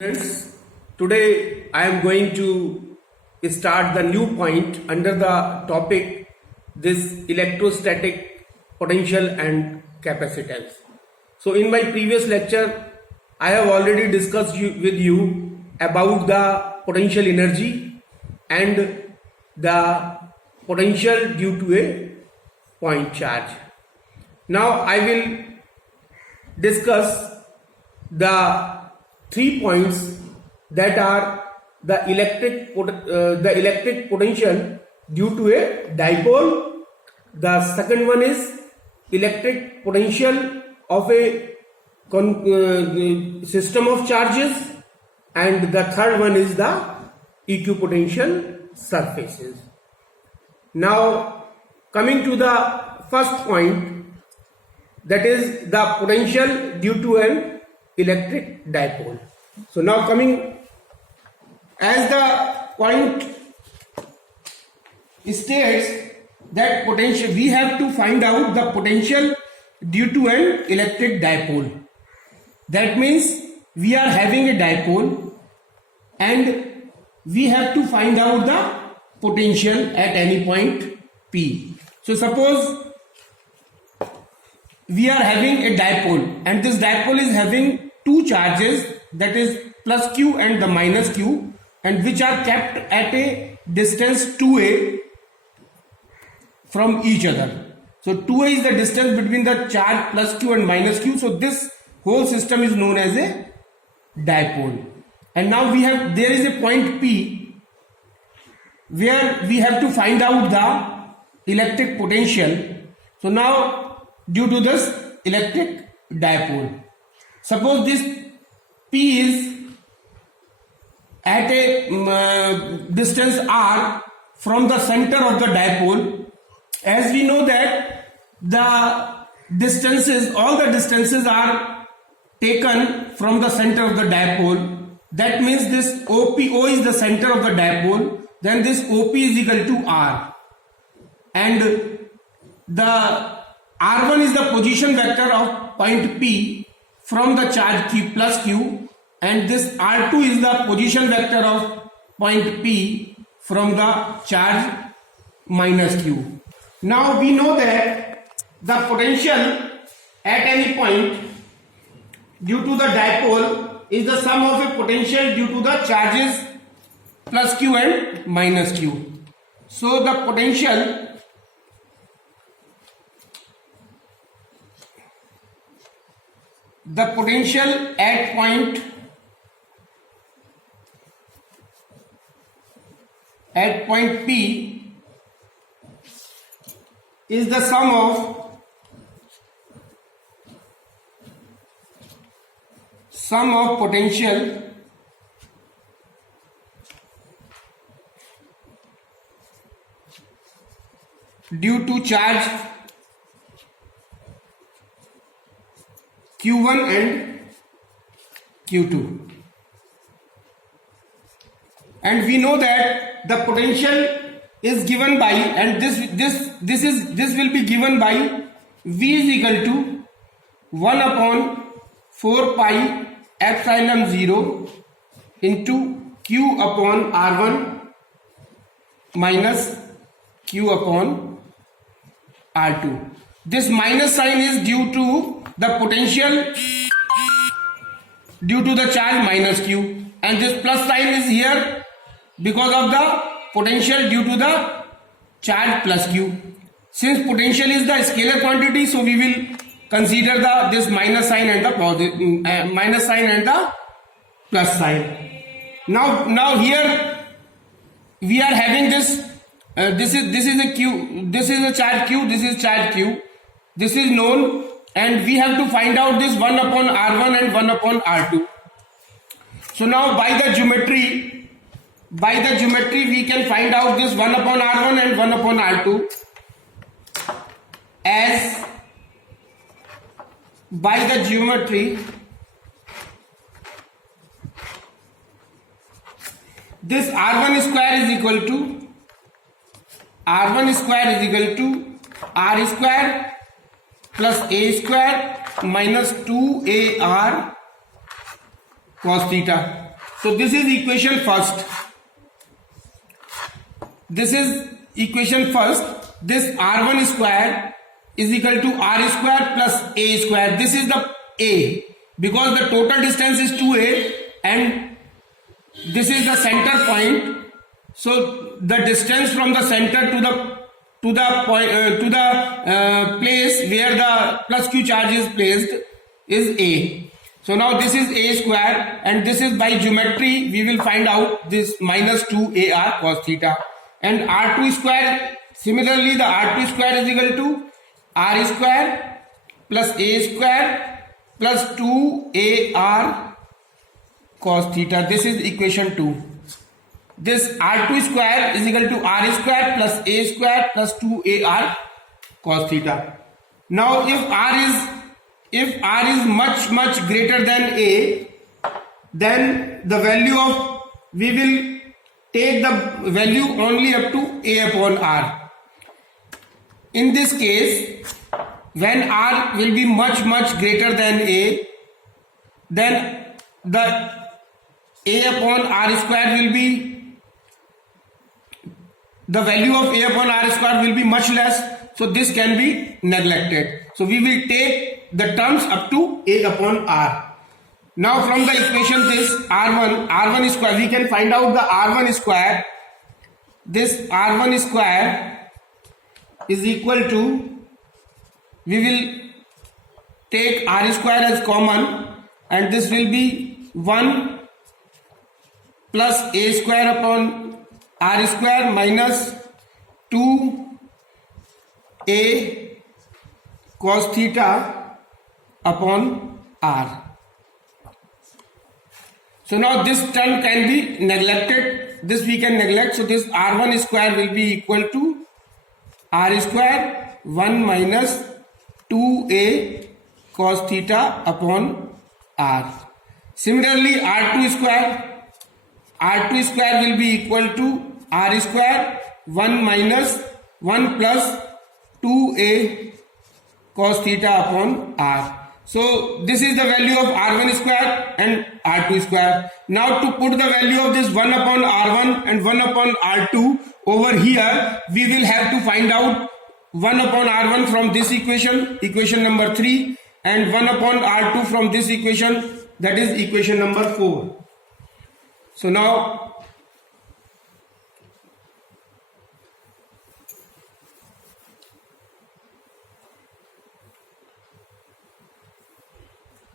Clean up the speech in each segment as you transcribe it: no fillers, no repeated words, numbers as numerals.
Friends, today I am going to start the new point under the topic this electrostatic potential and capacitance. So in my previous lecture I have already discussed with you about the potential energy and the potential due to a point charge. Now I will discuss the 3 points that are the electric potential due to a dipole. The second one is electric potential of a system of charges, and the third one is the equipotential surfaces. Now coming to the first point, that is the potential due to an electric dipole. So now coming, as the point states that potential, we have to find out the potential due to an electric dipole. That means we are having a dipole and we have to find out the potential at any point P. So suppose we are having a dipole and this dipole is having two charges, that is plus q and the minus q, and which are kept at a distance 2a from each other. So 2a is the distance between the charge plus q and minus q. So this whole system is known as a dipole. And now there is a point P where we have to find out the electric potential. So now due to this electric dipole, suppose this P is at a distance r from the center of the dipole. As we know that the distances, all the distances are taken from the center of the dipole. That means this O is the center of the dipole, then this OP is equal to R, and the R1 is the position vector of point P from the charge Q plus Q, and this R2 is the position vector of point P from the charge minus Q. Now we know that the potential at any point due to the dipole is the sum of a potential due to the charges plus Q and minus Q. So the potential at point P is the sum of potential due to charge Q1 and Q2. And we know that the potential is given by, and this will be given by V is equal to 1 upon 4 pi epsilon 0 into Q upon R1 minus Q upon R2. This minus sign is due to the potential due to the charge minus Q, and this plus sign is here because of the potential due to the charge plus Q. Since potential is the scalar quantity, so we will consider this minus sign and the minus sign and the plus sign. Now here we are having this. This is a Q. This is a charge Q. This is charge Q. This is known, and we have to find out this 1 upon R1 and 1 upon R2. So now by the geometry we can find out this 1 upon R1 and 1 upon R2 as by the geometry this R1 square is equal to R1 square is equal to R square plus A square minus 2AR cos theta. So this is equation first. This is equation first. This R1 square is equal to R square plus A square. This is the A because the total distance is 2A and this is the center point. So the distance from the center to the place where the plus Q charge is placed is A. So now this is A square and this is by geometry we will find out this minus 2AR cos theta, and R2 square, similarly the R2 square is equal to R square plus A square plus 2AR cos theta. This is equation 2. This R2 square is equal to R square plus A square plus 2AR cos theta. Now if R is much greater than A, then the value of, we will take the value only up to A upon R. In this case, when R will be much greater than A, then the A upon R square will be, the value of A upon R square will be much less, so this can be neglected. So we will take the terms up to A upon R. Now from the equation this R1 square, we can find out the R1 square. This R1 square is equal to, we will take R square as common and this will be 1 plus A square upon R square minus 2A cos theta upon R. So now this term can be neglected, this we can neglect, so this R1 square will be equal to R square 1 minus 2A cos theta upon R. Similarly R2 square will be equal to R square 1 minus 1 plus 2A cos theta upon R. So this is the value of R1 square and R2 square. Now to put the value of this 1 upon R1 and 1 upon R2 over here, we will have to find out 1 upon R1 from this equation, equation number 3, and 1 upon R2 from this equation, that is equation number 4. So now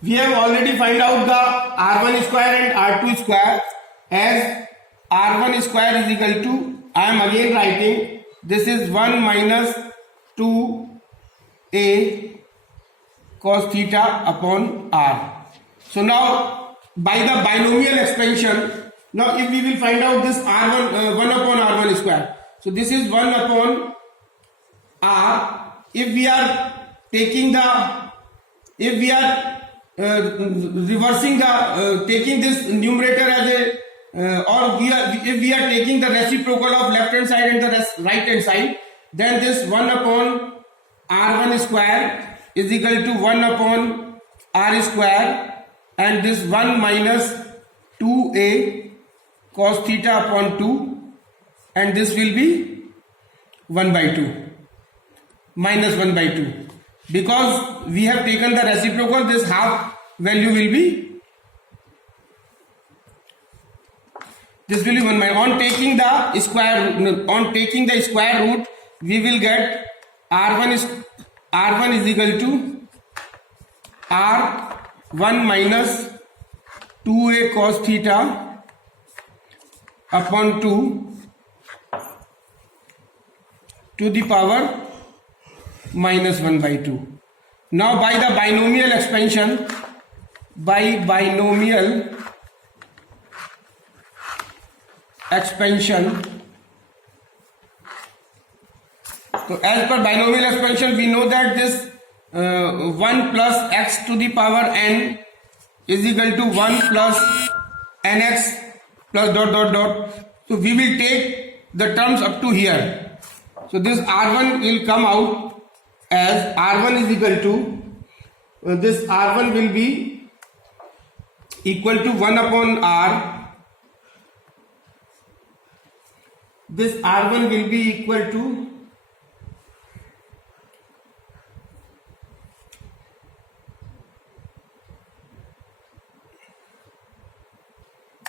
we have already find out the R1 square and R2 square, as R1 square is equal to, I am again writing, this is 1 minus 2A cos theta upon R. So now by the binomial expansion, now if we will find out this R1, 1 upon R1 square, so this is 1 upon R. If we are taking the, if we are reversing the, taking this numerator as a, or if we are taking the reciprocal of left hand side and the right hand side, then this 1 upon R1 square is equal to 1 upon R square, and this 1 minus 2A cos theta upon 2, and this will be 1 by 2, minus 1 by 2. Because we have taken the reciprocal, this half value will be, this will be 1 by, on taking the square root, we will get R1 is equal to R1 minus 2A cos theta upon 2 to the power minus 1 by 2. Now by the binomial expansion, so as per binomial expansion, we know that this 1 plus x to the power n is equal to 1 plus nx plus dot dot dot. So we will take the terms up to here. So this R1 will come out as R1 is equal to, this R1 will be equal to 1 upon R this R1 will be equal to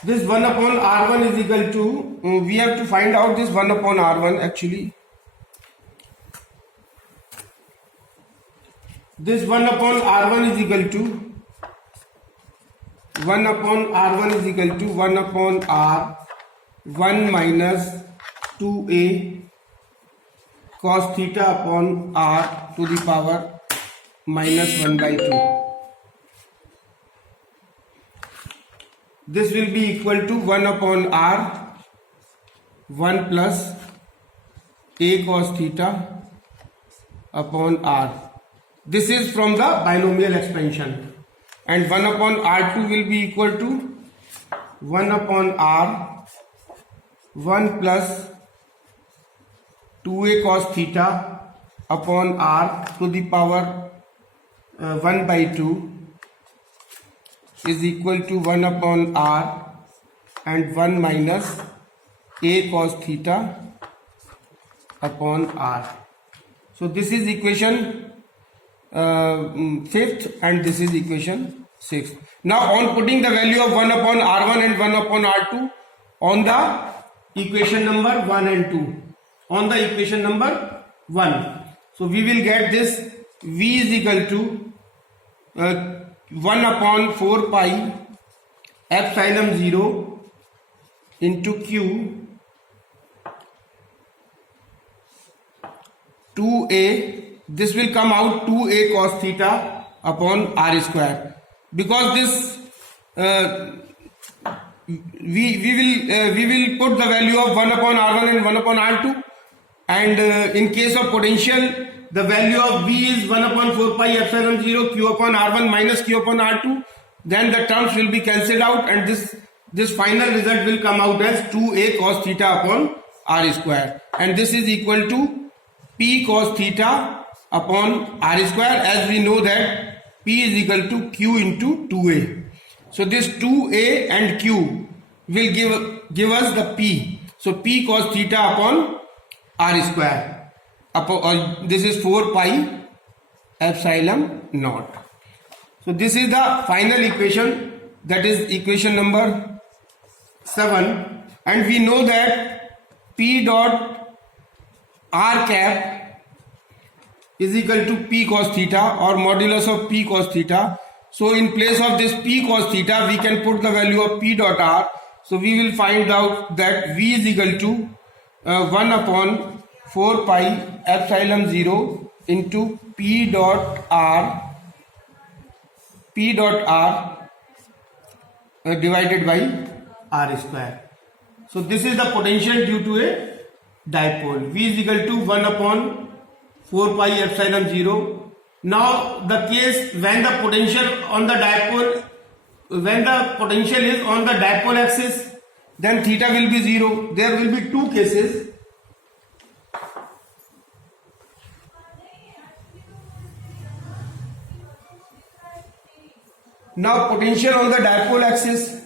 this 1 upon R1 is equal to, we have to find out this 1 upon R1 actually. This 1 upon R1 is equal to 1 upon R1 is equal to 1 upon R 1 minus 2a cos theta upon R to the power minus 1 by 2. This will be equal to 1 upon R 1 plus a cos theta upon R. This is from the binomial expansion, and 1 upon R2 will be equal to 1 upon R 1 plus 2a cos theta upon R to the power 1 by 2 is equal to 1 upon R and 1 minus a cos theta upon R. So this is equation 5th and this is equation 6th. Now on putting the value of 1 upon R1 and 1 upon R2 on the equation number 1 and 2, on the equation number 1, so we will get this V is equal to 1 upon 4 pi epsilon 0 into Q 2a. This will come out 2a cos theta upon R square, because this we will put the value of 1 upon R1 and 1 upon R2, and in case of potential the value of V is 1 upon 4 pi epsilon 0 Q upon R1 minus Q upon R2. Then the terms will be cancelled out, and this final result will come out as 2a cos theta upon R square, and this is equal to P cos theta upon R square, as we know that P is equal to Q into 2a. So this 2a and Q will give us the P. So P cos theta upon R square. This is 4 pi epsilon naught. So this is the final equation, that is equation number 7, and we know that P dot R cap is equal to P cos theta or modulus of P cos theta. So in place of this P cos theta we can put the value of P dot R. So we will find out that V is equal to 1 upon 4 pi epsilon 0 into P dot R divided by R square. So this is the potential due to a dipole. V is equal to 1 upon 4 pi epsilon 0. Now the case when the potential on the dipole, when the potential is on the dipole axis, then theta will be 0. There will be two cases. Now potential on the dipole axis.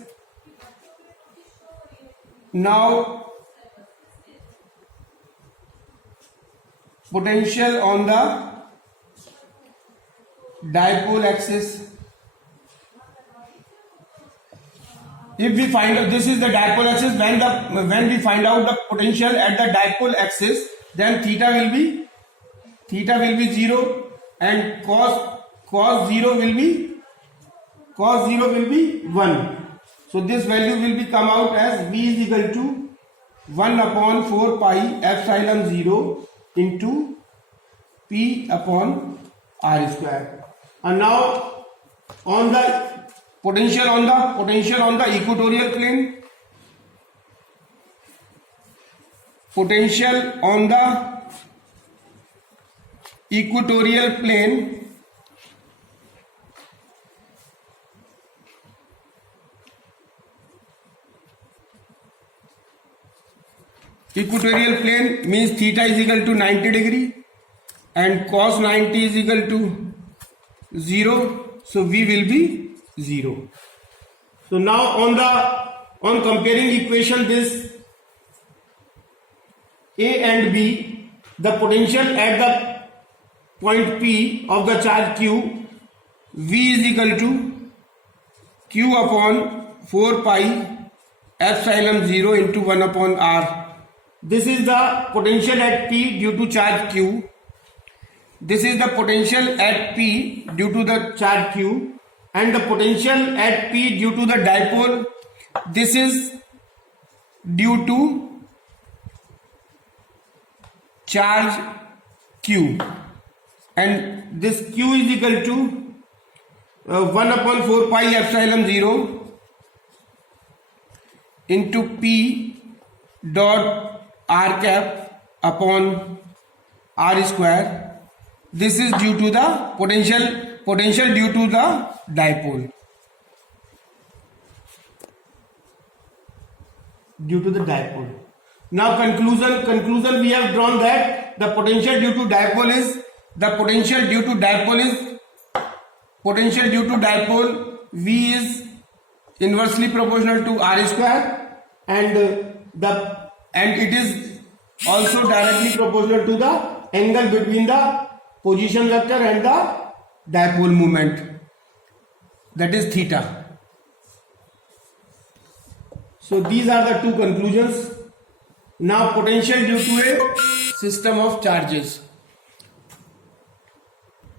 Now potential on the dipole axis. If we find out, this is the dipole axis, when we find out the potential at the dipole axis, then theta will be 0 and cos 0 will be 1. So this value will be come out as V is equal to 1 upon 4 pi epsilon 0 into P upon R square. And now on the potential on the equatorial plane, potential on the equatorial plane means theta is equal to 90 degree and cos 90 is equal to 0. So V will be 0. So now on comparing equation, this A and B, the potential at the point P of the charge Q, V is equal to Q upon 4 pi epsilon 0 into 1 upon R. This is the potential at P due to charge Q. This is the potential at P due to the charge Q, and the potential at P due to the dipole. This is due to charge Q, and this Q is equal to 1 upon 4 pi epsilon 0 into P dot R cap upon R square. This is due to the potential due to the dipole. Due to the dipole. Now conclusion we have drawn that the potential due to dipole V is inversely proportional to R square, and it is also directly proportional to the angle between the position vector and the dipole moment, that is theta. So these are the two conclusions. Now potential due to a system of charges.